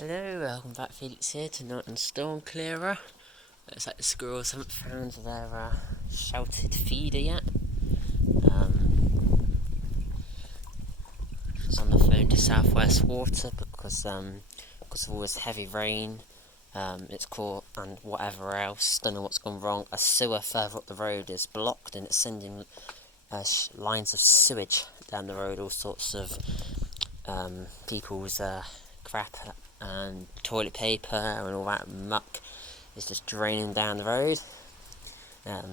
Hello, welcome back. Felix here to Night and Storm Clearer. Looks like the squirrels haven't found their sheltered feeder yet. Just on the phone to Southwest Water because of all this heavy rain. It's caught and whatever else. Don't know what's gone wrong. A sewer further up the road is blocked and it's sending lines of sewage down the road. All sorts of people's crap and toilet paper and all that muck is just draining down the road.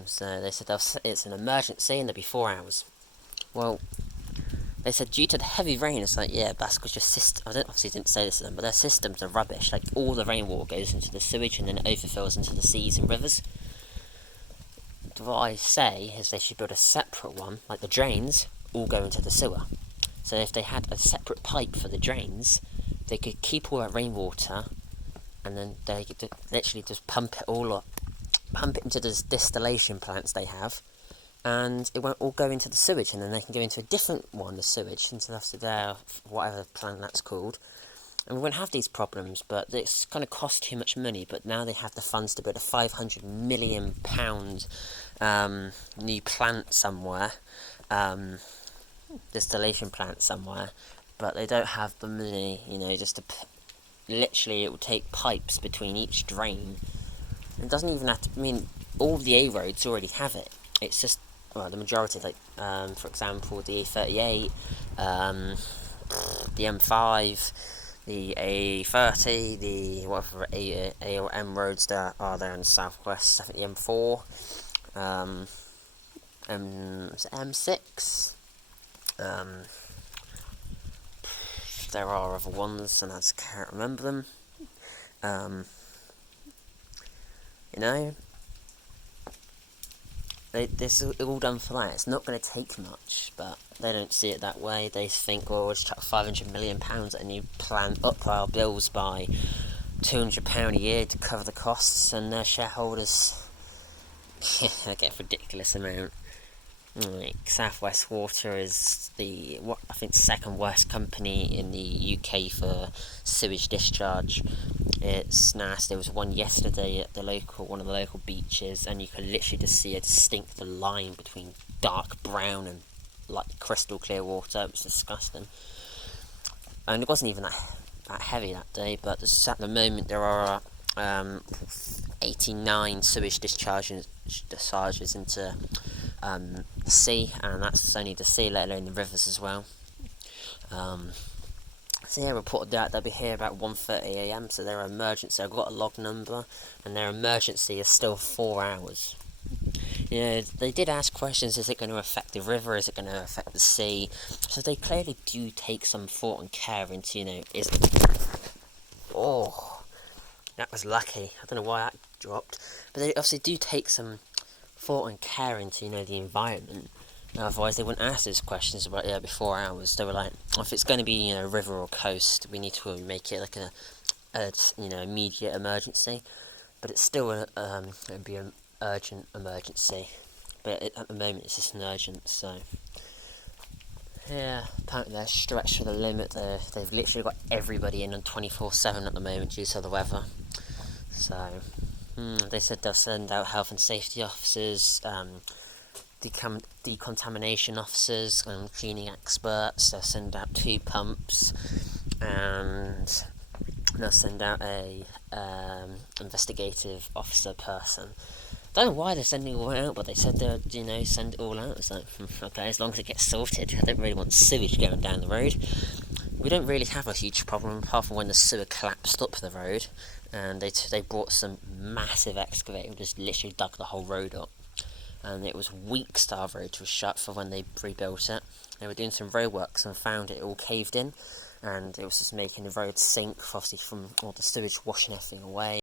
So they said it's an emergency and there'll be 4 hours. Well, they said due to the heavy rain, it's like, yeah, that's because your system, obviously didn't say this to them, but their systems are rubbish. Like, all the rainwater goes into the sewage and then it overfills into the seas and rivers. What I say is they should build a separate one, like the drains all go into the sewer. So if they had a separate pipe for the drains, they could keep all that rainwater, and then they could literally just pump it all up, pump it into the distillation plants they have, and it won't all go into the sewage, and then they can go into a different one, the sewage, into their whatever plant that's called, and we won't have these problems. But it's going to cost too much money. But now they have the funds to build a £500 million new plant somewhere, distillation plant somewhere. But they don't have the money, just to literally it will take pipes between each drain. It doesn't even have to, all the A roads already have it. It's just, well, the majority, like, for example, the A38, the M5, the A30, the whatever A or M roads there are there in the southwest, I think the M4, M6, there are other ones, and I just can't remember them. This is all done for that. It's not going to take much, but they don't see it that way. They think, well, we'll just chuck £500 million at a new plan, up our bills by £200 a year to cover the costs, and their shareholders get a ridiculous amount. Like, Southwest Water is I think second worst company in the UK for sewage discharge. It's nasty. There was one yesterday at one of the local beaches, and you could literally just see a distinct line between dark brown and like crystal clear water. It was disgusting, and it wasn't even that heavy that day. But at the moment there are 89 sewage discharges into the sea, and that's only the sea, let alone the rivers as well. So yeah, reported that they'll be here about 1:30 AM, so their emergency, I've got a log number, and their emergency is still 4 hours. They did ask questions, is it going to affect the river, is it going to affect the sea? So they clearly do take some thought and care into, oh, that was lucky, I don't know why that dropped, but they obviously do take some thought and care into, the environment. Otherwise, they wouldn't ask those questions about it'll be 4 hours. They were like, if it's going to be, river or coast, we need to make it like a immediate emergency. But it's still it'd be an urgent emergency. But at the moment, it's just an urgent. So yeah, apparently they're stretched to the limit. They've literally got everybody in on 24/7 at the moment due to the weather. So they said they'll send out health and safety officers, decontamination officers, and cleaning experts. They'll send out 2 pumps, and they'll send out a investigative officer person. Don't know why they're sending it all out, but they said they'll send it all out. It's like, okay, as long as it gets sorted. I don't really want sewage going down the road. We don't really have a huge problem apart from when the sewer collapsed up the road, and they brought some massive excavator and just literally dug the whole road up. And it was weeks our road was shut for when they rebuilt it. They were doing some roadworks and found it all caved in, and it was just making the road sink, obviously from all the sewage washing everything away.